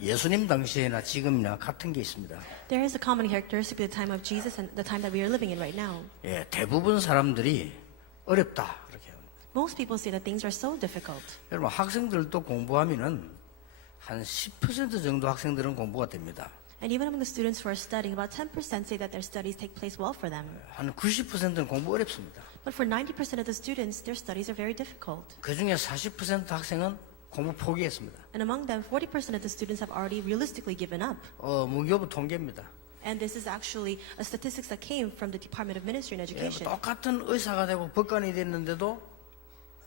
예수님 당시에나 지금이나 같은 게 있습니다. is a common characteristic of the time of Jesus and the time that we are living in right now. 예, 대부분 사람들이 어렵다 그렇게 합니다. Most people say that things are so difficult. 여러분 학생들도 공부하면은 한 10% 정도 학생들은 공부가 됩니다. And even among the students who are studying, about 10% say that their studies take place well for them. 한 90%는 공부 어렵습니다. But for 90% of the students, their studies are very difficult. 그 중에 40% 학생은 공부 포기했습니다. And among them, 40% of the students have already realistically given up. 문교부 통계입니다. And this is actually a statistics that came from the Department of Ministry and 예, Education. 똑같은 의사가 되고 법관이 됐는데도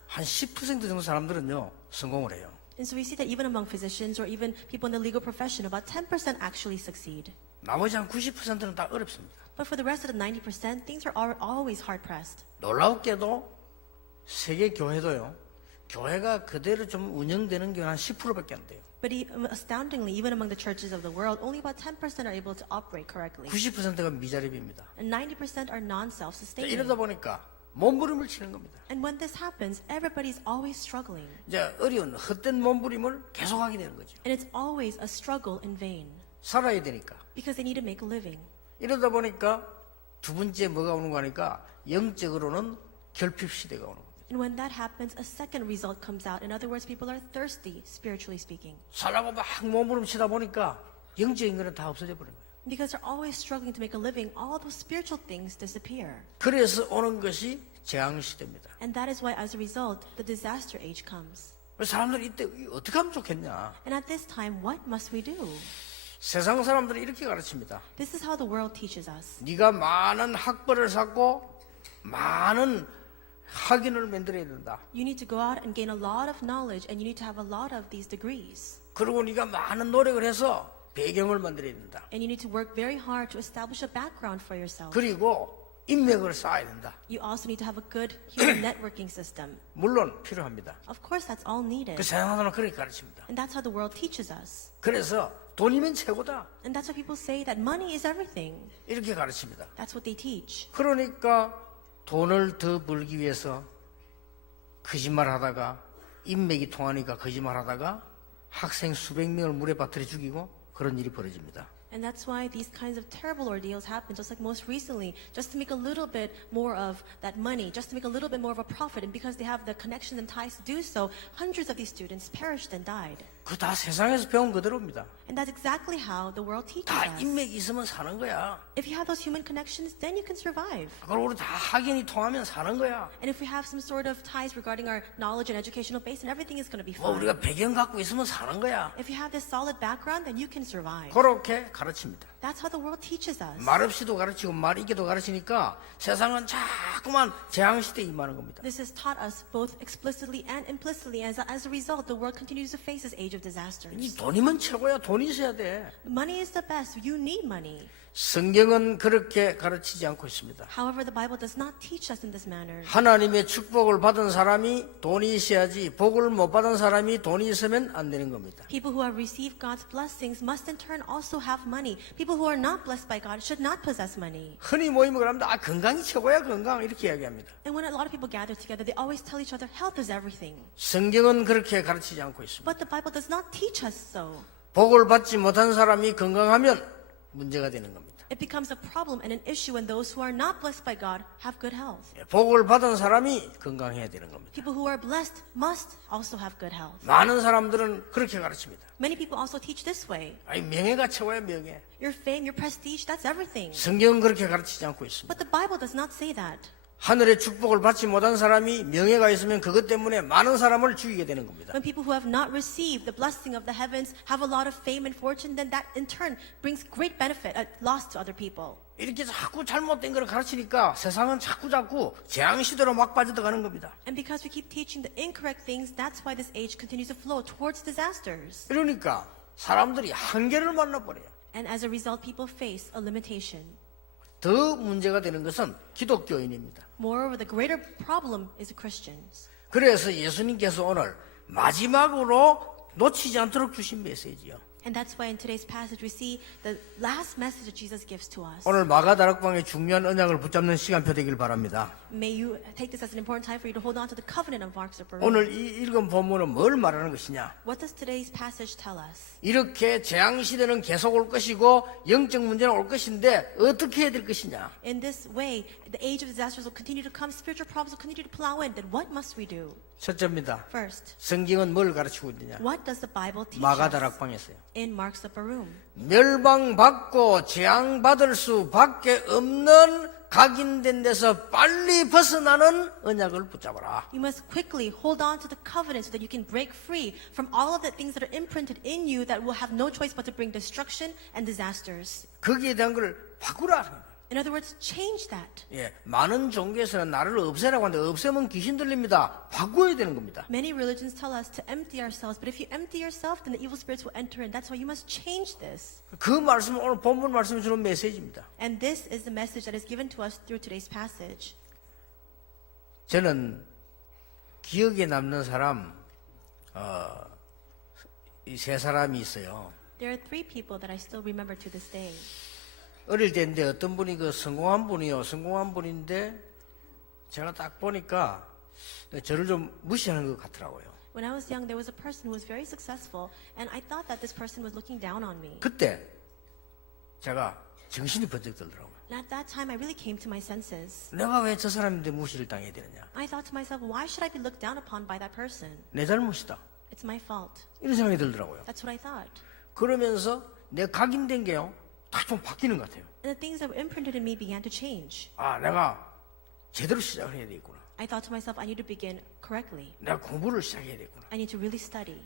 한 10% 정도 사람들은요 성공을 해요. And so we see that even among physicians or even people in the legal profession, about 10% actually succeed. 나머지 한 90%는 다 어렵습니다. But for the rest of the 90%, things are always hard pressed. 놀랍게도 세계 교회도요. 교회가 그대로 좀 운영되는 교회는 한 10%밖에 안 돼요. But astoundingly, even among the churches of the world, only about 10% are able to operate correctly. 90%가 미자립입니다. And 90% are non-self-sustaining. 이러다 보니까 몸부림을 치는 겁니다. And when this happens, everybody's always struggling. 이제 어려운 헛된 몸부림을 계속하게 되는 거죠. And it's always a struggle in vain. 살아야 되니까. Because they need to make a living. 이러다 보니까 두 번째 뭐가 오는 거니까 영적으로는 결핍 시대가 오는 겁니다. And when that happens, a second result comes out. In other words, people are thirsty, spiritually speaking. 살라고 막 몸부림 치다 보니까 영적인 거는 다 없어져 버린 거예요. Because they're always struggling to make a living, all those spiritual things disappear. 그래서 오는 것이 재앙 시대입니다. And that is why, as a result, the disaster age comes. 사람들이 이때 어떻게 하면 좋겠냐? And at this time, what must we do? 세상 사람들이 이렇게 가르칩니다. This is how the world teaches us. 네가 많은 학벌을 쌓고 많은 학위를 만들어야 된다. You need to go out and gain a lot of knowledge, and you need to have a lot of these degrees. 그리고 네가 많은 노력을 해서 배경을 만들어야 된다. And you need to work very hard to establish a background for yourself. 그리고 인맥을 쌓아야 된다. You also need to have a good human networking system. 물론 필요합니다. Of course, that's all needed. 그 세상 사람은 그렇게 가르칩니다. And that's how the world teaches us. 그래서 돈이면 최고다. And that's why people say that money is everything. 이렇게 가르칩니다. That's what they teach. 그러니까 돈을 더 벌기 위해서 거짓말하다가 인맥이 통하니까 거짓말하다가 학생 수백 명을 물에 빠뜨려 죽이고 그런 일이 벌어집니다. And that's why these kinds of terrible ordeals happen, just like most recently, just to make a little bit more of that money, just to make a little bit more of a profit. And because they have the connections and ties to do so, hundreds of these students perished and died. 그 다 세상에서 배운 그대로입니다. And that's exactly how the world teaches 다 us. 인맥이 있으면 사는 거야. If you have those human connections, then you can survive. 그걸 우리 다 학연이 통하면 사는 거야. And if we have some sort of ties regarding our knowledge and educational base, then everything is going to be 뭐 fine. 우리가 배경 갖고 있으면 사는 거야. If you have this solid background, then you can survive. 그렇게 가르칩니다. That's how the world teaches us. 말 없이도 가르치고 말 있게도 가르치니까 세상은 자꾸만 재앙 시대에 임하는 겁니다. This has taught us both explicitly and implicitly. As a result, the world continues to face this age of disasters. 이 돈이면 최고야. 돈이 있어야 돼. Money is the best. You need money. 성경은 그렇게 가르치지 않고 있습니다. However, the Bible does not teach us in this manner. 하나님의 축복을 받은 사람이 돈이 있어야지 복을 못 받은 사람이 돈이 있으면 안 되는 겁니다. People who have received God's blessings must in turn also have money. People who are not blessed by God should not possess money. 흔히 모임을 그럽니다. 건강이 최고야 건강 이렇게 이야기합니다. And when a lot of people gather together, they always tell each other, health is everything. 성경은 그렇게 가르치지 않고 있습니다. But the Bible does not teach us so. 복을 받지 못한 사람이 건강하면 문제가 되는 겁니다. It becomes a problem and an issue when those who are not blessed by God have good health. 복을 받은 사람이 건강해야 되는 겁니다. People who are blessed must also have good health. 많은 사람들은 그렇게 가르칩니다. Many people also teach this way. 명예가 최고야 명예. Your fame, your prestige, that's everything. 성경은 그렇게 가르치지 않고 있습니다. But the Bible does not say that. 하늘의 축복을 받지 못한 사람이 명예가 있으면 그것 때문에 많은 사람을 죽이게 되는 겁니다. When people who have not received the blessing of the heavens have a lot of fame and fortune, then that in turn brings great benefit, loss to other people. 이렇게 자꾸 잘못된 걸 가르치니까 세상은 자꾸 재앙 시대로 막 빠져들어가는 겁니다. And because we keep teaching the incorrect things, that's why this age continues to flow towards disasters. 그러니까 사람들이 한계를 만나버려요. And as a result, people face a limitation. 더 문제가 되는 것은 기독교인입니다. Moreover, the greater problem is the Christians. 그래서 예수님께서 오늘 마지막으로 놓치지 않도록 주신 메시지요. And that's why in today's passage we see the last message that Jesus gives to us. 오늘 마가다락방의 중요한 언약을 붙잡는 시간표 되길 바랍니다. May you take this as an important time for you to hold on to the covenant of Mark's Upper Room. 오늘 이 읽은 본문은 뭘 말하는 것이냐? What does today's passage tell us? 이렇게 재앙 시대는 계속 올 것이고 영적 문제는 올 것인데 어떻게 해야 될 것이냐? In this way, the age of disasters will continue to come, spiritual problems will continue to plow in. Then what must we do? 첫째입니다. First, 성경은 뭘 가르치고 있느냐? what does the Bible teach us 마가다락방에서요. in Mark's Upper Room? 멸망받고 재앙받을 수밖에 없는 각인된 데서 빨리 벗어나는 언약을 붙잡아라. You must quickly hold on to the covenant so that you can break free from all of the things that are imprinted in you that will have no choice but to bring destruction and disasters. 거기에 대한 걸 바꾸라. In other words, change that. 예, 많은 종교에서는 나를 없애라고 하는데 없애면 귀신 들립니다. 바꿔야 되는 겁니다. Many religions tell us to empty ourselves, but if you empty yourself, then the evil spirits will enter in. That's why you must change this. 그 말씀은 오늘 본문 말씀이 주는 메시지입니다. And this is the message that is given to us through today's passage. 저는 기억에 남는 사람 이 세 사람이 있어요. There are three people that I still remember to this day. 어릴 때인데 어떤 분이 성공한 분인데 제가 딱 보니까 저를 좀 무시하는 것 같더라고요. When I was young, there was a person who was very successful, and I thought that this person was looking down on me. 그때 제가 정신이 번쩍 들더라고요. And at that time, I really came to my senses. 내가 왜 저 사람인데 무시를 당해야 되느냐? I thought to myself, why should I be looked down upon by that person? 내 잘못이다. It's my fault. 이런 생각이 들더라고요. That's what I thought. 그러면서 내 각인된 게요, 다 좀 바뀌는 것 같아요. And the things that were imprinted in me began to change. 아, 내가 제대로 시작을 해야 되겠구나. I thought to myself, I need to begin correctly. 내가 공부를 시작해야 되겠구나. I need to really study.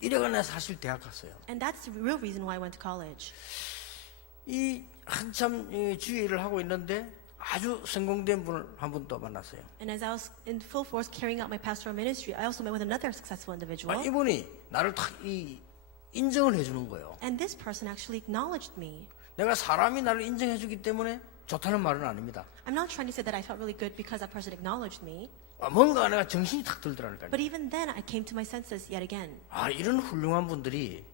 이래가 내가 사실 대학 갔어요. And that's the real reason why I went to college. 이 한참 주의를 하고 있는데 아주 성공된 분을 한 분 또 만났어요. And as I was in full force carrying out my pastoral ministry, I also met with another successful individual. 이분이 나를 탁 인정을 해주는 거예요. And this person actually acknowledged me. 내가 사람이 나를 인정해주기 때문에 좋다는 말은 아닙니다. I'm not trying to say that I felt really good because that person acknowledged me. 뭔가 내가 정신이 탁 들더라니까요. But even then, I came to my senses yet again. 아, 이런 훌륭한 분들이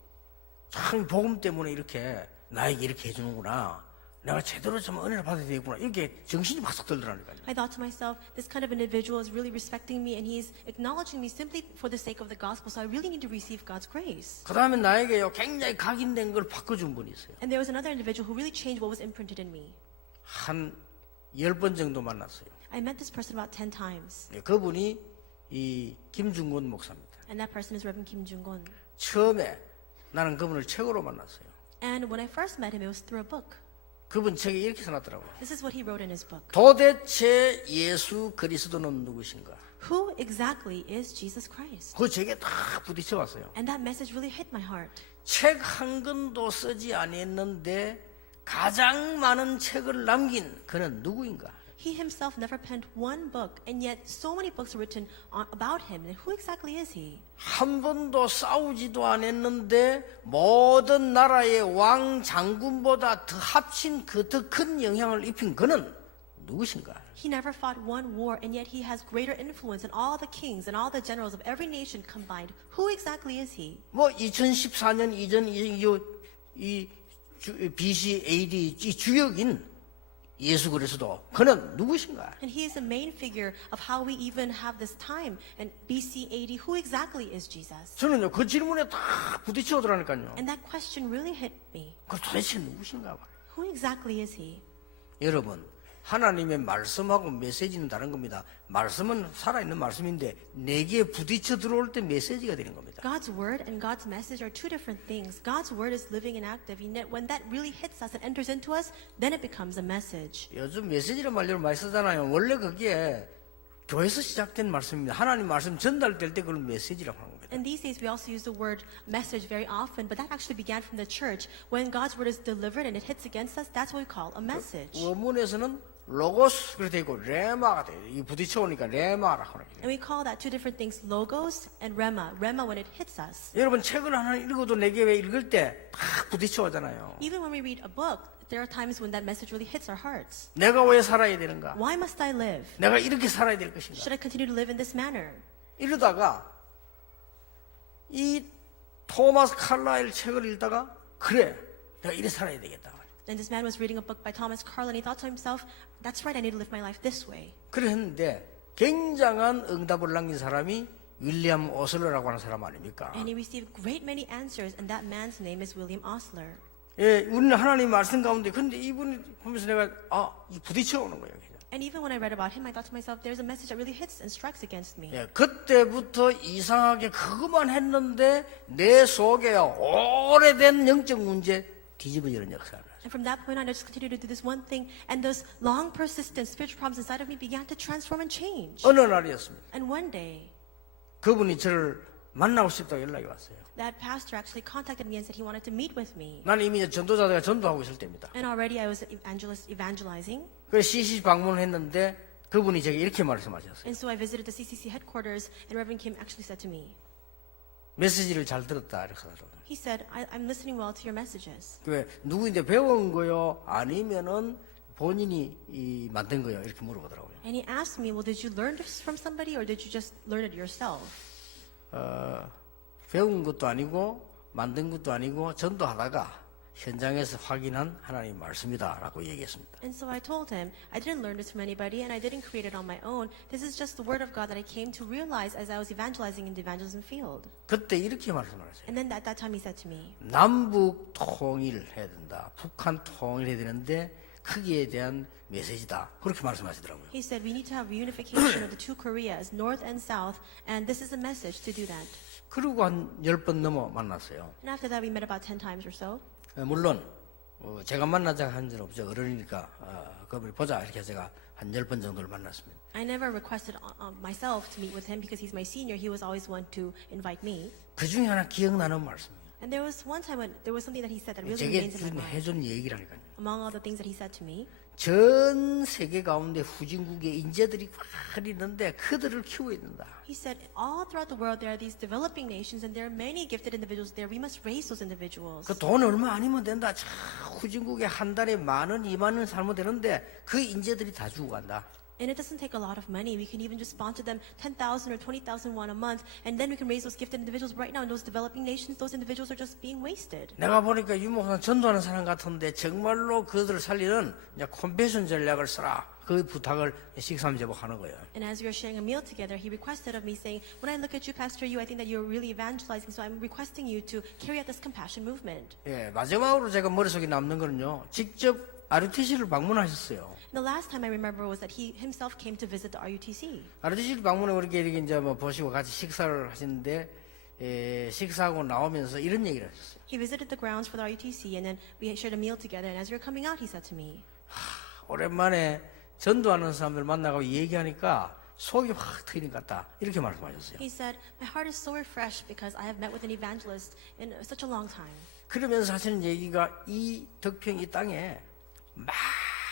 참 복음 때문에 이렇게 나에게 이렇게 해주는구나. 내가 제대로 좀 은혜를 받아야 되겠구나. 이렇게 정신이 바싹 들더라니까요. I thought to myself, this kind of individual is really respecting me and he's acknowledging me simply for the sake of the gospel, so I really need to receive God's grace. 그 다음에 나에게요, 굉장히 각인된 걸 바꿔준 분이 있어요. And there was another individual who really changed what was imprinted in me. 한 10번 정도 만났어요. I met this person about 10 times. 그분이 이 김중곤 목사입니다. And that person is Reverend Kim Jung-gon. 처음에 나는 그분을 책으로 만났어요. And when I first met him, it was through a book. 그분 책에 이렇게 써놨더라고요. This is what he wrote in his book. 도대체 예수 그리스도는 누구신가? Who exactly is Jesus Christ? 그 책에 다 부딪혀 왔어요. And that message really hit my heart. 책 한 권도 쓰지 아니했는데 가장 많은 책을 남긴 그는 누구인가? He himself never penned one book, and yet so many books were written about him. And who exactly is he? 한 번도 싸우지도 않았는데 모든 나라의 왕 장군보다 더 합친 그 더 큰 영향을 입힌 그는 누구신가? He never fought one war, and yet he has greater influence than all the kings and all the generals of every nation combined. Who exactly is he? 뭐 2014년 이전 BC AD 이 주역인 예수 그리스도 그는 누구신가? And he is the main figure of how we even have this time in BC AD. Who exactly is Jesus? 저는요 그 질문에 다 부딪혀 오더라니까요. And that question really hit me. 그 도대체 누구신가 봐요. Who exactly is he? 여러분 하나님의 말씀하고 메시지는 다른 겁니다. 말씀은 살아있는 말씀인데 내게 부딪혀 들어올 때 메시지가 되는 겁니다. God's word and God's message are two different things. God's word is living and active. And when that really hits us and enters into us, then it becomes a message. 요즘 메시지란 말로 많이 쓰잖아요. 원래 그게 교회에서 시작된 말씀입니다. 하나님 말씀 전달될 때 그걸 메시지라고 하는 겁니다. And these days we also use the word message very often, but that actually began from the church. When God's word is delivered and it hits against us, that's what we call a message. 원문에서는 로고스 그렇게 되고 레마가 돼요. 이 부딪혀 오니까 레마라고 하는 거예요. And we call that two different things, logos and rema. Rema when it hits us. 여러분 책을 하나 읽어도 내게 왜 읽을 때 다 부딪혀 오잖아요. Even when we read a book, there are times when that message really hits our hearts. 내가 왜 살아야 되는가? Why must I live? 내가 이렇게 살아야 될 것인가? Should I continue to live in this manner? 이러다가 이 토마스 칼라일 책을 읽다가 그래, 내가 이래 살아야 되겠다. And this man was reading a book by Thomas Carlyle, and he thought to himself, that's right, I need to live my life this way. 그래 했는데 굉장한 응답을 남긴 사람이 윌리엄 오슬러라고 하는 사람 아닙니까? And he received great many answers, and that man's name is William Osler. 예, 우리는 하나님 말씀 가운데 근데 이분이 보면서 내가 이 부딪혀 오는 거예요. 그냥. And even when I read about him, I thought to myself, there's a message that really hits and strikes against me. 예, 그때부터 이상하게 그것만 했는데 내 속에 오래된 영적 문제 뒤집어지는 역사를. And from that point on, I just continued to do this one thing, and those long, persistent spiritual problems inside of me began to transform and change. 어느 날이었습니다. And one day, 그분이 저를 만나고 싶다고 연락이 왔어요. that pastor actually contacted me and said he wanted to meet with me. 나는 이미 전도자들과 전도하고 있을 때입니다. And already I was evangelizing. 그래서 CC 방문을 했는데 그분이 제게 이렇게 말씀하셨어요. And so I visited the CCC headquarters, and Reverend Kim actually said to me, 메시지를 잘 들었다 이렇게 하더라고요. he said, I'm listening well to your messages. 그 누구인데 배운 거요? 아니면은 본인이 만든 거요? 이렇게 물어보더라고요. And he asked me, well, did you learn this from somebody, or did you just learn it yourself? 배운 것도 아니고 만든 것도 아니고 전도하다가 현장에서 확인한 하나님 말씀이다라고 얘기했습니다. And so I told him, I didn't learn this from anybody, and I didn't create it on my own. This is just the word of God that I came to realize as I was evangelizing in the evangelism field. 그때 이렇게 말씀하셨어요. And then at that time he said to me, 남북 통일해야 된다. 북한 통일해야 되는데 크기에 대한 메시지다. 그렇게 말씀하시더라고요. he said, we need to have reunification of the two Koreas, North and South, and this is a message to do that. 그리고 한 10번 넘어 만났어요. And after that we met about 10 times or so. 물론 제가 만나자 한 줄 없죠. 어른이니까 그분이 보자 이렇게 제가 한 10번 정도를 만났습니다. I never requested myself to meet with him because he's my senior. He was always one to invite me. 그 중에 하나 기억나는 말씀이에요. And there was one time when there was something that he said that really 제게 remains in my mind. 해준 얘기라니까요. Among all the things that he said to me, 전 세계 가운데 후진국의 인재들이 많이 있는데 그들을 키워야 된다. he said, all throughout the world there are these developing nations and there are many gifted individuals there. We must raise those individuals. 그 돈 얼마 아니면 된다. 저 후진국에 한 달에 10,000원, 20,000원 살면 되는데 그 인재들이 다 죽어간다. And it doesn't take a lot of money. We can even just sponsor them 10,000 or 20,000 won a month, and then we can raise those gifted individuals. Right now in those developing nations, those individuals are just being wasted. 내가 보니까 유목사 전도하는 사람 같은데 정말로 그들을 살리는 이제 컴패션 전략을 써라. 그 부탁을 식삼제복하는 거예요. And as we were sharing a meal together, he requested of me saying, when I look at you, Pastor Yu, I think that you're really evangelizing, so I'm requesting you to carry out this compassion movement. 예, 마지막으로 제가 머릿속에 남는 거는요. 직접 RUTC를 방문하셨어요. The last time I remember was that he himself came to visit the RUTC. RUTC를 방문해 이렇게 이제 뭐 보시고 같이 식사를 하시는데 식사하고 나오면서 이런 얘기를 하셨어요. He visited the grounds for the RUTC, and then we shared a meal together, and as we were coming out, he said to me, 오랜만에 전도하는 사람들 만나고 얘기하니까 속이 확 트이는 것 같다. 이렇게 말씀하셨어요. he said, my heart is so refreshed because I have met with an evangelist in such a long time. 그러면서 하시는 얘기가 이 덕평 이 땅에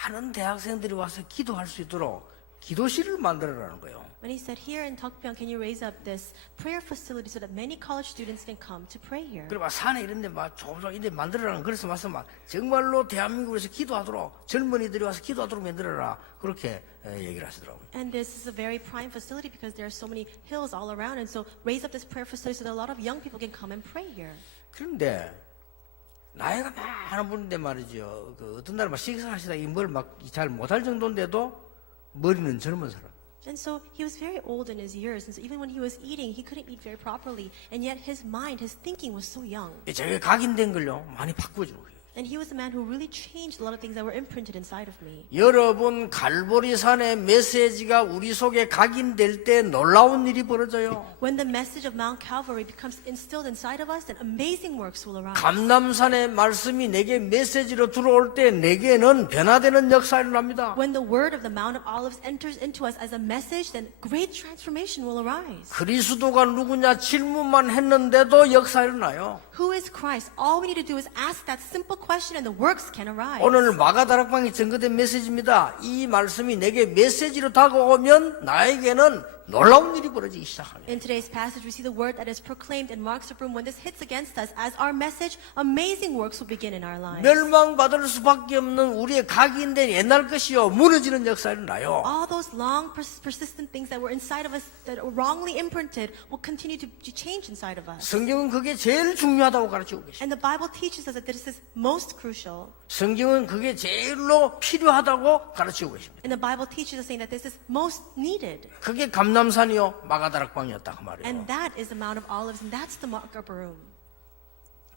많은 대학생들이 와서 기도할 수 있도록 기도실을 만들어라는 거예요. When he said, here in Tokpyeong, can you raise up this prayer facility so that many college students can come to pray here? 그리고 산에 이런 데막 조종 이런 데 만들어라는 그래서 와서 막 정말로 대한민국에서 기도하도록 젊은이들이 와서 기도하도록 만들어라. 그렇게 얘기를 하시더라고요. And this is a very prime facility because there are so many hills all around, and so raise up this prayer facility so that a lot of young people can come and pray here. 그런데 나이가 많은 분인데 말이죠. 그 어떤 날 막 식사하시다 이 뭘 막 잘 못할 정도인데도 머리는 젊은 사람. And so he was very old in his years, and so even when he was eating, he couldn't eat very properly, and yet his mind, his thinking was so young. 제가 각인된 걸요 많이 바꿔주는 거예요. And he was a man who really changed a lot of things that were imprinted inside of me. 여러분 갈보리산의 메시지가 우리 속에 각인될 때 놀라운 일이 벌어져요. When the message of Mount Calvary becomes instilled inside of us, then amazing works will arise. 감람산의 말씀이 내게 메시지로 들어올 때 내게는 변화되는 역사가 일어납니다. When the word of the Mount of Olives enters into us as a message, then great transformation will arise. 그리스도가 누구냐 질문만 했는데도 역사가 일어나요. Who is Christ? All we need to do is ask that simple question and the works can arise. 오늘 마가다락방에 증거된 메시지입니다. 이 말씀이 내게 메시지로 다가오면 나에게는 놀라운 일이 벌어지기 시작합니다. In today's passage, we see the word that is proclaimed in Mark's room. When this hits against us, as our message, amazing works will begin in our lives. 멸망받을 수밖에 없는 우리의 각인된 옛날 것이요 무너지는 역사가 일어나요. All those long, persistent things that were inside of us that were wrongly imprinted will continue to change inside of us. 성경은 그게 제일 중요하다고 가르치고 계십니다. And the Bible teaches us that this is most crucial. 성경은 그게 제일로 필요하다고 가르치고 계십니다. And the Bible teaches us saying that this is most needed. 그게 감람산이요 마가다락방이었다 그 말이에요. And that is the Mount of Olives, and that's the upper room.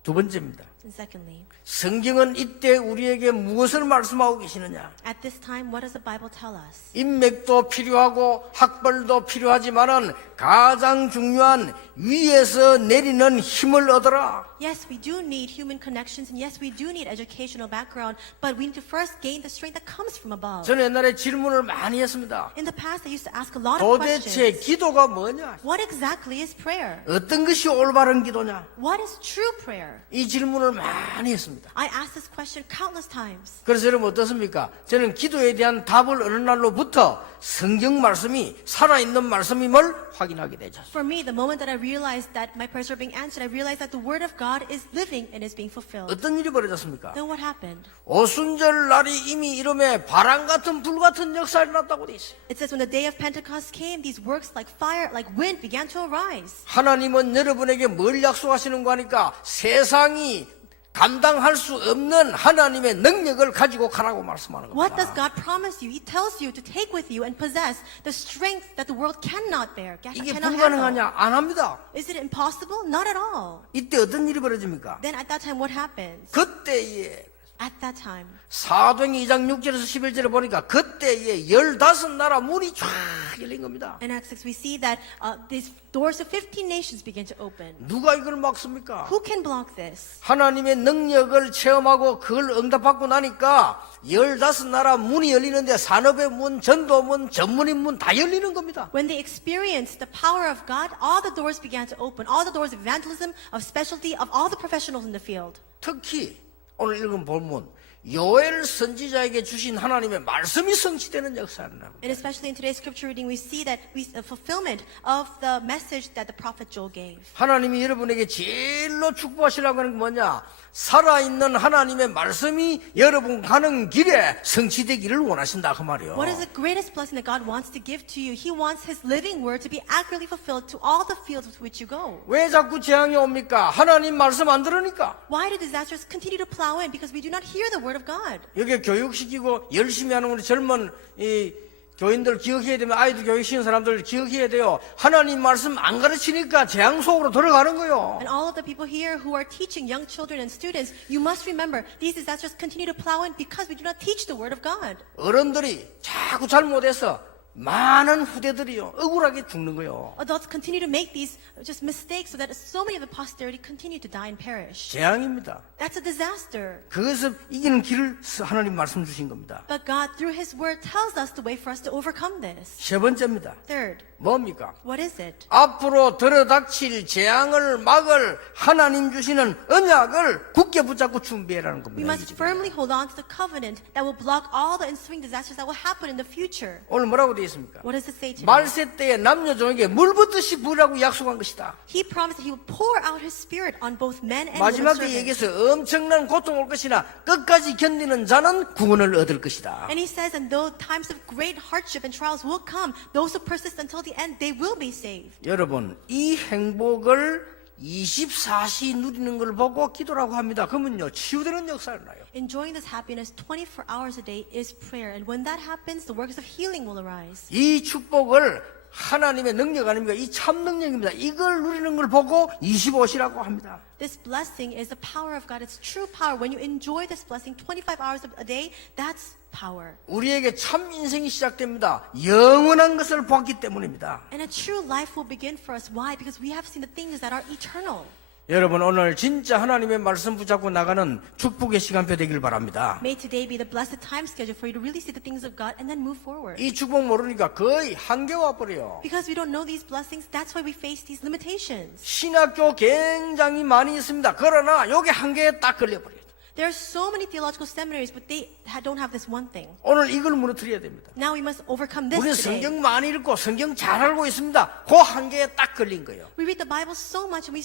두 번째입니다. And secondly, 성경은 이때 우리에게 무엇을 말씀하고 계시느냐? at this time, what does the Bible tell us? 인맥도 필요하고 학벌도 필요하지만은 가장 중요한 위에서 내리는 힘을 얻어라. Yes, we do need human connections, and yes, we do need educational background, but we need to first gain the strength that comes from above. 저는 옛날에 질문을 많이 했습니다. In the past, I used to ask a lot of 도대체 questions. 기도가 뭐냐? What exactly is prayer? 어떤 것이 올바른 기도냐? What is true prayer? 이 질문을 많이 했습니다. I asked this question countless times. 그래서 여러분 어떻습니까? 저는 기도에 대한 답을 어느 날로부터 성경 말씀이 살아있는 말씀임을 확인하게 되죠. For me, the moment that I realized that my prayers were being answered, I realized that the word of God is living and is being fulfilled. 어떤 일이 벌어졌습니까? Then what happened? 오순절 날이 이미 이름에 바람 같은 불 같은 역사가 일어났다고 돼 있어요. It says when the day of Pentecost came, these works like fire, like wind began to arise. 하나님은 여러분에게 뭘 약속하시는 거 하니까 세상이 감당할 수 없는 하나님의 능력을 가지고 가라고 말씀하는 What does 겁니다. God promise you? He tells you to take with you and possess the strength that the world cannot bear, 이게 cannot handle. 불가능하냐? 안 합니다. Is it impossible? Not at all. 이때 어떤 일이 벌어집니까? Then at that time, what happens? 그때에 At that time, 사도행 2장 6절에서 11절에 보니까 그때에 15나라 문이 쫙 열린 겁니다. in Acts 6, we see that these doors of 15 nations begin to open. 누가 이걸 막습니까? Who can block this? 하나님의 능력을 체험하고 그걸 응답받고 나니까 15나라 문이 열리는데 산업의 문, 전도문, 전문인 문 다 열리는 겁니다. When they experienced the power of God, all the doors began to open. All the doors of evangelism, of specialty, of all the professionals in the field. 특히 오늘 읽은 본문 요엘 선지자에게 주신 하나님의 말씀이 성취되는 역사입니다. And especially in today's scripture reading, we see that the fulfillment of the message that the prophet Joel gave. 하나님이 여러분에게 제일로 축복하시려고 하는 게 뭐냐? 살아있는 하나님의 말씀이 여러분 가는 길에 성취되기를 원하신다 그 말이에요. What is the greatest blessing that God wants to give to you? He wants His living word to be accurately fulfilled to all the fields with which you go. 왜 자꾸 재앙이 옵니까? 하나님 말씀 안 들으니까. Why do disasters continue to plow in? Because we do not hear the word of God. 여기 교육시키고 열심히 하는 우리 젊은 이 교인들 기억해야 되면 아이들 교육시키는 사람들 기억해야 돼요. 하나님 말씀 안 가르치니까 재앙 속으로 들어가는 거예요. And all of the people here who are teaching young children and students, you must remember these disasters continue to plow in because we do not teach the word of God. 어른들이 자꾸 잘못해서 많은 후대들이요 억울하게 죽는 거예요. Adults continue to make these just mistakes so that so many of the posterity continue to die and perish. 재앙입니다. That's a disaster. 그것을 이기는 길을 하나님 말씀 주신 겁니다. But God, through His word, tells us the way for us to overcome this. 세 번째입니다. Third, 뭡니까? what is it? 앞으로 들어닥칠 재앙을 막을 하나님 주시는 언약을 굳게 붙잡고 준비해라는 We 겁니다. must firmly hold on to the covenant that will block all the ensuing disasters that will happen in the future. 오늘 뭐라고 되어 있습니까? What does it say today? 말세 때에 남녀 종에게 물 붓듯이 부으라고 약속한 것이다. He promised that He will pour out His Spirit on both men and women 마지막에 servants. 얘기해서 엄청난 고통 올 것이나 끝까지 견디는 자는 구원을 얻을 것이다. And He says, and though times of great hardship and trials will come, those who persist until the end, they will be saved. 여러분, 이 행복을 24시 누리는 걸 보고 기도라고 합니다. 그러면요, 치유되는 역사를 나요. Enjoying this happiness 24 hours a day is prayer. And when that happens, the works of healing will arise. 이 축복을 하나님의 능력 아닙니까? 이 참 능력입니다. 이걸 누리는 걸 보고 25시라고 합니다. This blessing is the power of God. It's true power. When you enjoy this blessing 25 hours a day, that's power. 우리에게 참 인생이 시작됩니다. 영원한 것을 보았기 때문입니다. And a true life will begin for us. Why? Because we have seen the things that are eternal. 여러분 오늘 진짜 하나님의 말씀 붙잡고 나가는 축복의 시간표 되길 바랍니다. May today be the blessed time schedule for you to really see the things of God and then move forward. 이 축복 모르니까 거의 한계 와버려요. Because we don't know these blessings, that's why we face these limitations. 신학교 굉장히 많이 있습니다. 그러나 여기 한계에 딱 걸려버려요. There are so many theological seminaries, but they don't have this one thing. 오늘 이걸 무너뜨려야 됩니다. Now we must overcome 우리는 this today. 성경 많이 읽고 성경 잘 알고 있습니다. 그 한계에 딱 걸린 거예요. We read the Bible so much, and we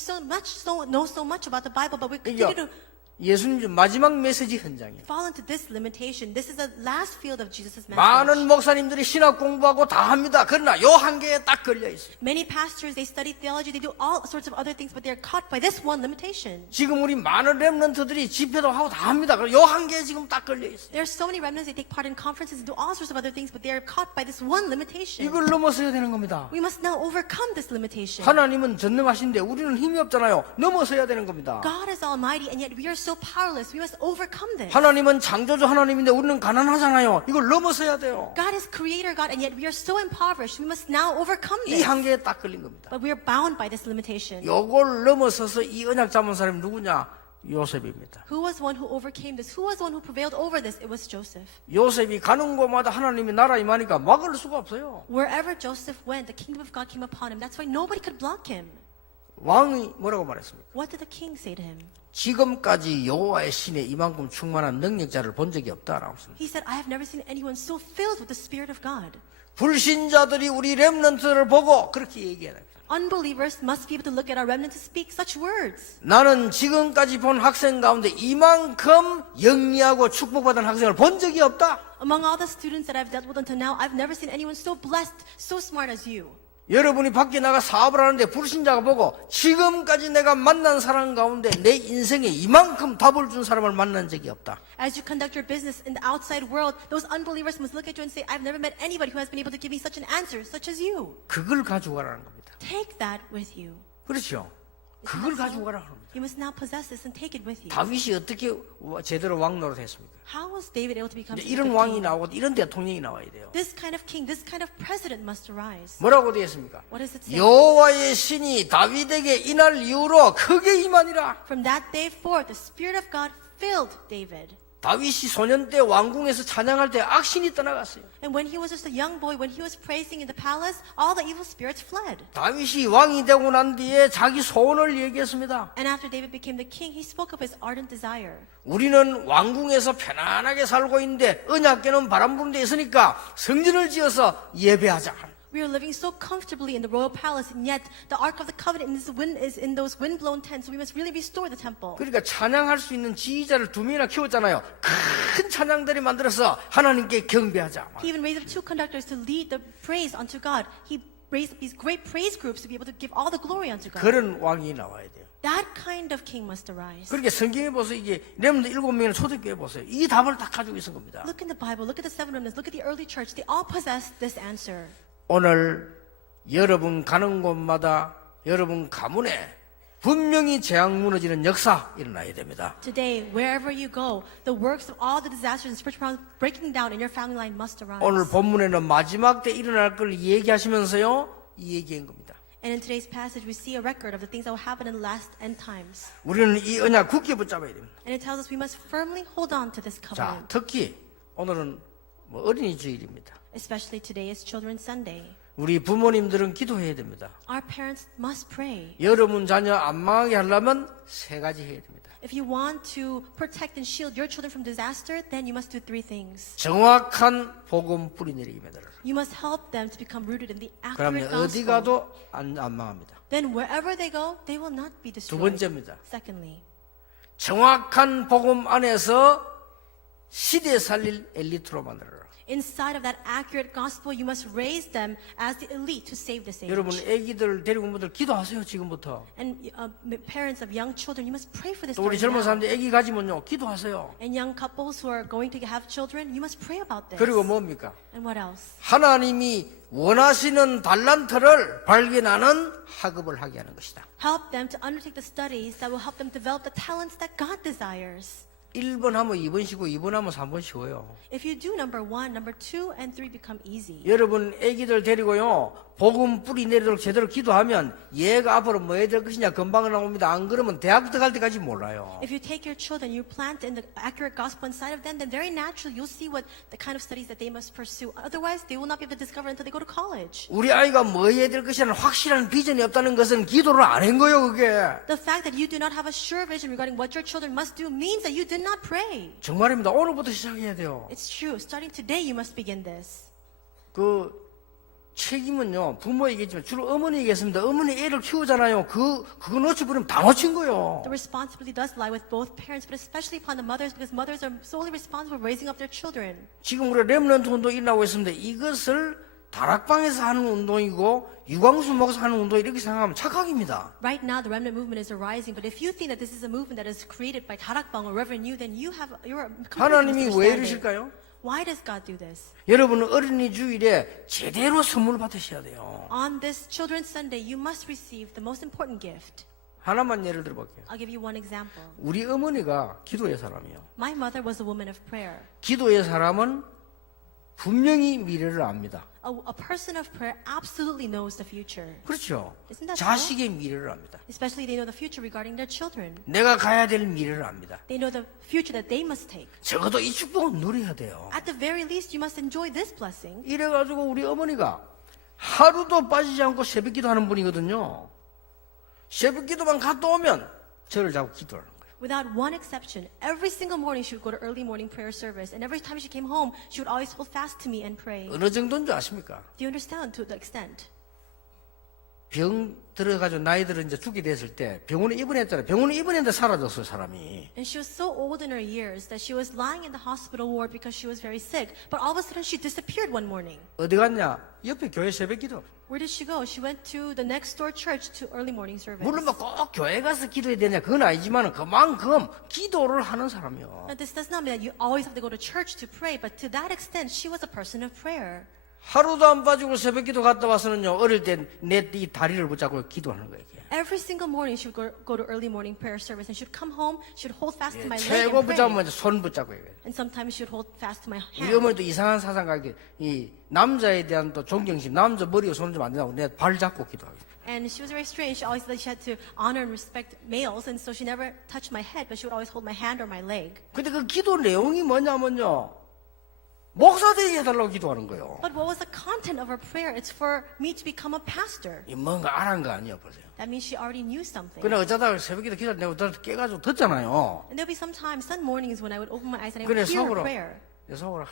know so much about the Bible, but we 이게 continue to 예수님 마지막 메시지 현장이에요. fall into this limitation. This is the last field of Jesus' message. 많은 목사님들이 신학 공부하고 다 합니다. 그러나 요 한계에 딱 걸려 있어요. Many pastors, they study theology, they do all sorts of other things, but they're caught by this one limitation. 지금 우리 많은 렘넌트들이 집회도 하고 다 합니다. 요 한계에 지금 딱 걸려 있어요. There are so many remnants, they take part in conferences and do all sorts of other things, but they are caught by this one limitation. 이걸 넘어서야 되는 겁니다. We must now overcome this limitation. 하나님은 전능하신데 우리는 힘이 없잖아요. 넘어서야 되는 겁니다. God is almighty, and yet we are so powerless. We must overcome this. 하나님은 창조주 하나님인데 우리는 가난하잖아요. 이걸 넘어서야 돼요. God is creator God, and yet we are so impoverished. We must now overcome 이 this. 한계에 딱 걸린 겁니다. But we are bound by this limitation. 요걸 넘어서서 이 언약 잡은 사람이 누구냐? 요셉입니다. Who was one who overcame this? Who was one who prevailed over this? It was Joseph. 요셉이 가는 곳마다 하나님의 나라 임하니까 막을 수가 없어요. Wherever Joseph went, the kingdom of God came upon him. That's why nobody could block him. 왕이 뭐라고 말했습니까? What did the king say to him? 지금까지 여호와의 신에 이만큼 충만한 능력자를 본 적이 없다라고 했습니다. He said, I have never seen anyone so filled with the Spirit of God. 불신자들이 우리 렘넌트를 보고 그렇게 얘기해요. Unbelievers must be able to look at our remnant to speak such words. 나는 지금까지 본 학생 가운데 이만큼 영리하고 축복받은 학생을 본 적이 없다. Among all the students that I've dealt with until now, I've never seen anyone so blessed, so smart as you. 여러분이 밖에 나가 사업을 하는데 불신자가 보고 지금까지 내가 만난 사람 가운데 내 인생에 이만큼 답을 준 사람을 만난 적이 없다. As you conduct your business in the outside world, those unbelievers must look at you and say, I've never met anybody who has been able to give me such an answer, such as you. 그걸 가지고 가라는 겁니다. Take that with you. 그렇죠. 그걸 가지고 가라는 겁니다. You must now possess this and take it with you. 다윗이 어떻게 제대로 왕 노릇했습니까? How was David able to become such a 이런 good 왕이 king? 나오고 이런 대통령이 나와야 돼요. This kind of king, this kind of president must arise. 뭐라고 되어 있습니까? What does it say? 여호와의 신이 다윗에게 이날 이후로 크게 임하니라. From that day forth, the Spirit of God filled David. 다윗이 소년 때 왕궁에서 찬양할 때 악신이 떠나갔어요. And when he was just a young boy, when he was praising in the palace, all the evil spirits fled. 다윗이 왕이 되고 난 뒤에 자기 소원을 얘기했습니다. And after David became the king, he spoke of his ardent desire. 우리는 왕궁에서 편안하게 살고 있는데 언약궤는 바람 부는 데 있으니까 성전을 지어서 예배하자. We are living so comfortably in the royal palace, and yet the Ark of the Covenant is in those wind-blown tents, so we must really restore the temple. 그러니까 찬양할 수 있는 지휘자를 2명이나 키웠잖아요. 큰 찬양들이 만들어서 하나님께 경배하자. He even raised up 2 conductors to lead the praise unto God. He raised up these great praise groups to be able to give all the glory unto God. 그런 왕이 나와야 돼요. That kind of king must arise. 그렇게 성경에 보세요. 이게 렘넌트 7명의 초대교회 보세요. 이 답을 다 가지고 있는 겁니다. Look in the Bible, look at the 7 remnants, look at the early church. They all possess this answer. 오늘 여러분 가는 곳마다 여러분 가문에 분명히 재앙 무너지는 역사 일어나야 됩니다. Today, wherever you go, the works of all the disasters and spiritual problems breaking down in your family line must arise. 오늘 본문에는 마지막 때 일어날 걸 얘기하시면서요. 이 얘기한 겁니다. And in today's passage, we see a record of the things that will happen in the last end times. 우리는 이 언약 굳게 붙잡아야 됩니다. And it tells us we must firmly hold on to this 자, covenant. 특히 오늘은 어린이 주일입니다. Especially today is Children's Sunday. 우리 부모님들은 기도해야 됩니다. Our parents must pray. 여러분 자녀 안 망하게 하려면 3가지 해야 됩니다. If you want to protect and shield your children from disaster, then you must do 3 things. 정확한 복음 뿌리내리기 매달아. You must help them to become rooted in the 그러면 accurate 어디 gospel. 가도 안 망합니다. Then wherever they go, they will not be 두 destroyed. 번째입니다. Secondly, 정확한 복음 안에서 시대 살릴 엘리트로 만들어라. inside of that accurate gospel, you must raise them as the elite to save this age. 여러분 애기들 데리고 온 분들 기도하세요 지금부터. And parents of young children, you must pray for this. 또 우리 starting 젊은 now. 사람들 애기 가지면요 기도하세요. And young couples who are going to have children, you must pray about this. 그리고 뭡니까? And what else? 하나님이 원하시는 달란트를 발견하는 학업을 하게 하는 것이다. Help them to undertake the studies that will help them develop the talents that God desires. 1번 하면 2번 쉬고 2번 하면 3번 쉬워요. If you do number 1, number 2, and 3 become easy. 여러분 애기들 데리고요 복음 뿌리 내리도록 제대로 기도하면 얘가 앞으로 뭐 해야 될 것이냐 금방 나옵니다. 안 그러면 대학 들어갈 때까지 몰라요. If you take your children, you plant in the accurate gospel inside of them, then very naturally you'll see what the kind of studies that they must pursue. Otherwise, they will not be able to discover until they go to college. 우리 아이가 뭐 해야 될 것이라는 확실한 비전이 없다는 것은 기도를 안 한 거예요 그게. The fact that you do not have a sure vision regarding what your children must do means that you did not pray. 정말입니다. 오늘부터 시작해야 돼요. It's true. Starting today, you must begin this. 그 책임은요, 부모에게지만 주로 어머니에게있습니다. 어머니 애를 키우잖아요. 그거 놓쳐버리면 다 놓친 거예요. The responsibility does lie with both parents, but especially upon the mothers, because mothers are solely responsible for raising up their children. 지금 우리 렘넌트 운동 일어나고 있습니다. 이것을 다락방에서 하는 운동이고 유광수 목사 하는 운동 이렇게 생각하면 착각입니다. Right now, the remnant movement is arising, but if you think that this is a movement that is created by Tarakbang or Reverend Yu, then you're completely 하나님이 왜 misunderstanding. 이러실까요? Why does God do this? 여러분은 어린이 주일에 제대로 선물 받으셔야 돼요. On this Children's Sunday, you must receive the most important gift. 하나만 예를 들어볼게요. I'll give you one example. 우리 어머니가 기도의 사람이에요. My mother was a woman of prayer. 기도의 사람은 분명히 미래를 압니다. A person of prayer absolutely knows the future. 그렇죠. Isn't that 자식의 미래를 압니다. Especially they know the future regarding their children. 내가 가야 될 미래를 압니다. They know the future that they must take. 적어도 이 축복은 누려야 돼요. At the very least, you must enjoy this blessing. 이래가지고 우리 어머니가 하루도 빠지지 않고 새벽기도 하는 분이거든요. 새벽기도만 갔다 오면 저를 잡고 기도하는 거예요. Without one exception, every single morning she would go to early morning prayer service, and every time she came home, she would always hold fast to me and pray. 어느 정도인 줄 아십니까? Do you understand to the extent? 병 들어가지고 나이 들어 이제 죽게 됐을 때 병원에 입원했잖아요. 병원에 입원했는데 사라졌어요, 사람이. And she was so old in her years that she was lying in the hospital ward because she was very sick. But all of a sudden she disappeared one morning. 어디 갔냐? 옆에 교회 새벽기도. Where did she go? She went to the next door church to early morning service. 물론 뭐 꼭 교회 가서 기도해야 되냐 그건 아니지만 그만큼 기도를 하는 사람이요. Now, this does not mean that you always have to go to church to pray, but to that extent, she was a person of prayer. 하루도 안 빠지고 새벽기도 갔다 와서는요 어릴 때 내 이 다리를 붙잡고 기도하는 거예요. Every single morning she would go to early morning prayer service, and she would come home, she would hold fast to my leg 최고 and 붙잡으면 pray. 이제 손 붙잡고 해요. And sometimes she would hold fast to my 우리 hand. 어머니도 이상한 사상가게 이 남자에 대한 또 존경심, 남자 머리에 손을 좀 안 대고 내 발 잡고 기도하고. And she was very strange. She always said she had to honor and respect males, and so she never touched my head, but she would always hold my hand or my leg. 근데 그 기도 내용이 뭐냐면요 목사 되게 해달라고 기도하는 거예요. But what was the content of her prayer? It's for me to become a pastor. 이 뭔가 알한 거 아니에요, 보세요. That means she already knew something. 그래 어쩌다가 새벽기도 기도 내고 깨가지고 듣잖아요. And there'll be sometimes, some mornings when I would open my eyes and I 그래 would hear 속으로 her prayer. 내 속으로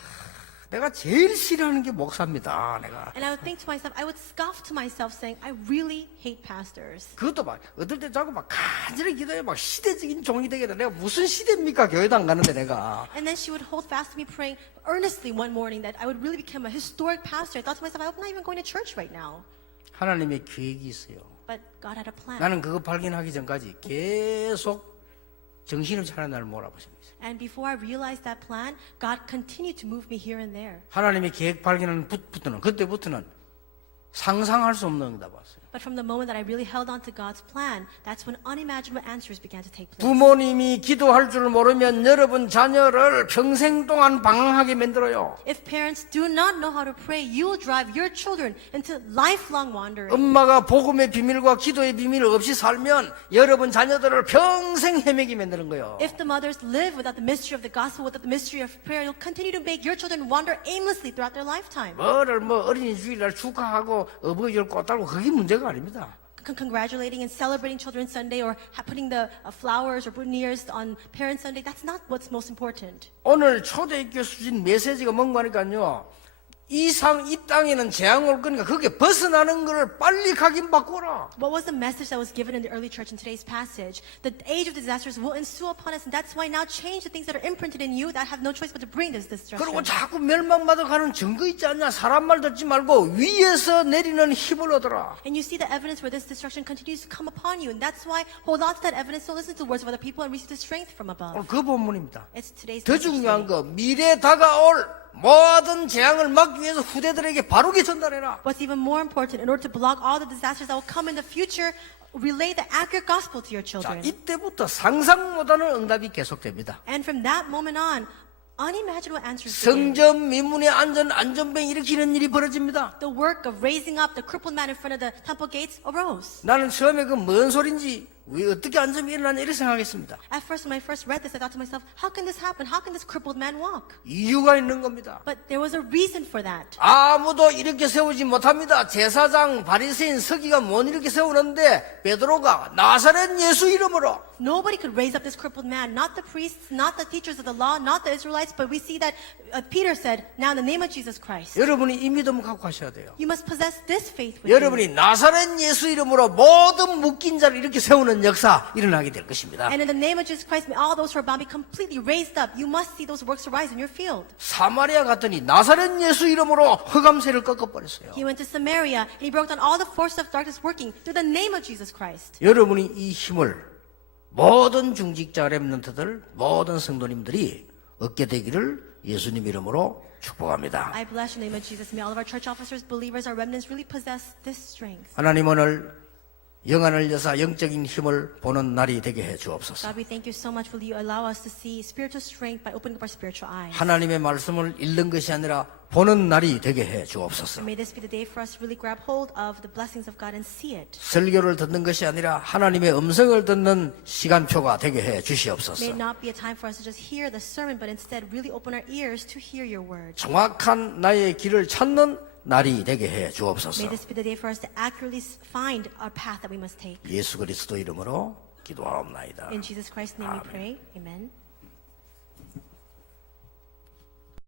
내가 제일 싫어하는 게 목사입니다. 내가 And I would think to myself, I would scoff to myself saying, I really hate pastors. 그것도 막 어떨 때 자꾸 막 간절히 기도해 막 시대적인 종이 되겠다. 내가 무슨 시대입니까? 교회도 안 가는데 내가. And then she would hold fast to me praying earnestly one morning that I would really become a historic pastor. I thought to myself, I'm not even going to church right now. 하나님의 계획이 있어요. But God had a plan. 나는 그거 발견하기 전까지 계속 정신을 차려 나를 몰아보십니다. And before I realized that plan, God continued to move me here and there. 하나님의 계획 발견하는 부터는 그때부터는 상상할 수 없는 응답 왔어요. But from the moment that I really held on to God's plan, that's when unimaginable answers began to take place. 부모님이 기도할 줄 모르면 여러분 자녀를 평생 동안 방황하게 만들어요. If parents do not know how to pray, you will drive your children into lifelong wandering. 엄마가 복음의 비밀과 기도의 비밀을 없이 살면 여러분 자녀들을 평생 헤매게 만드는 거예요. If the mothers live without the mystery of the gospel, without the mystery of prayer, you'll continue to make your children wander aimlessly throughout their lifetime. 뭐를 뭐 어린이 주일날 축하하고 어버이절 꽃 달고 그게 문제가 아닙니다. Congratulating and celebrating Children's Sunday or putting the flowers or boutonnieres on Parents' Sunday, that's not what's most important. 오늘 초대교회 수준 메시지가 뭔가 하니까요. 이 땅에는 재앙 올 거니까 그게 벗어나는 걸 빨리 각인바꿔라. What was the message that was given in the early church in today's passage? The age of disasters will ensue upon us, and that's why now change the things that are imprinted in you that have no choice but to bring this 그리고 destruction. 자꾸 멸망받아 가는 증거 있지 않냐? 사람 말 듣지 말고 위에서 내리는 힘을 얻어라. And you see the evidence where this destruction continues to come upon you, and that's why hold on to that evidence, don't listen to the words of other people, and receive the strength from above. 오늘 그 본문입니다. It's today's 더 message 중요한 today. 거 미래 다가올 모든 재앙을 막기 위해서 후대들에게 바르게 전달해라. What's even more important, in order to block all the disasters that will come in the future, relay the accurate gospel to your 자, children. 이때부터 상상 못하는 응답이 계속됩니다. And from that moment on, unimaginable answers begin. 성전 미문의 안전병 일으키는 일이 벌어집니다. The work of raising up the crippled man in front of the temple gates arose. 나는 처음에 그 뭔 소린지 왜 어떻게 안점이 일어나냐 이렇게 생각했습니다. At first, when I first read this, I thought to myself, how can this happen? How can this crippled man walk? 이유가 있는 겁니다. But there was a reason for that. 아무도 이렇게 세우지 못합니다. 제사장 바리새인 서기가 못 이렇게 세우는데 베드로가 나사렛 예수 이름으로 Nobody could raise up this crippled man, not the priests, not the teachers of the law, not the Israelites, but we see that Peter said, now in the name of Jesus Christ. 여러분이 이 믿음 갖고 하셔야 돼요. You must possess this faith with you. 여러분이 나사렛 예수 이름으로 모든 묶인 자를 이렇게 세우는 역사 일어나게 될 것입니다. And in the name of Jesus Christ, may all those who are bound be completely raised up. You must see those works arise in your field. 사마리아 갔더니 나사렛 예수 이름으로 흑암세를 꺾어버렸어요. He went to Samaria and he broke down all the forces of darkness working through the name of Jesus Christ. 여러분이 이 힘을 모든 중직자 렘넌트들, 모든 성도님들이 얻게 되기를 예수님 이름으로 축복합니다. I bless your name of Jesus. May all of our church officers, believers, our remnants really possess this strength. 하나님 오늘 영안을 여사 영적인 힘을 보는 날이 되게 해 주옵소서. God, we thank you so much. Will you allow us to see spiritual strength by opening up our spiritual eyes? 하나님의 말씀을 읽는 것이 아니라 보는 날이 되게 해 주옵소서. May this be the day for us to really grab hold of the blessings of God and see it. 설교를 듣는 것이 아니라 하나님의 음성을 듣는 시간표가 되게 해 May 주시옵소서. it not be a time for us to just hear the sermon, but instead really open our ears to hear your word. 정확한 나의 길을 찾는 날이 되게 해 주옵소서. May this be the day for us to accurately find our path that we must take. 예수 그리스도 이름으로 기도하옵나이다. In Jesus Christ's name we pray. Amen.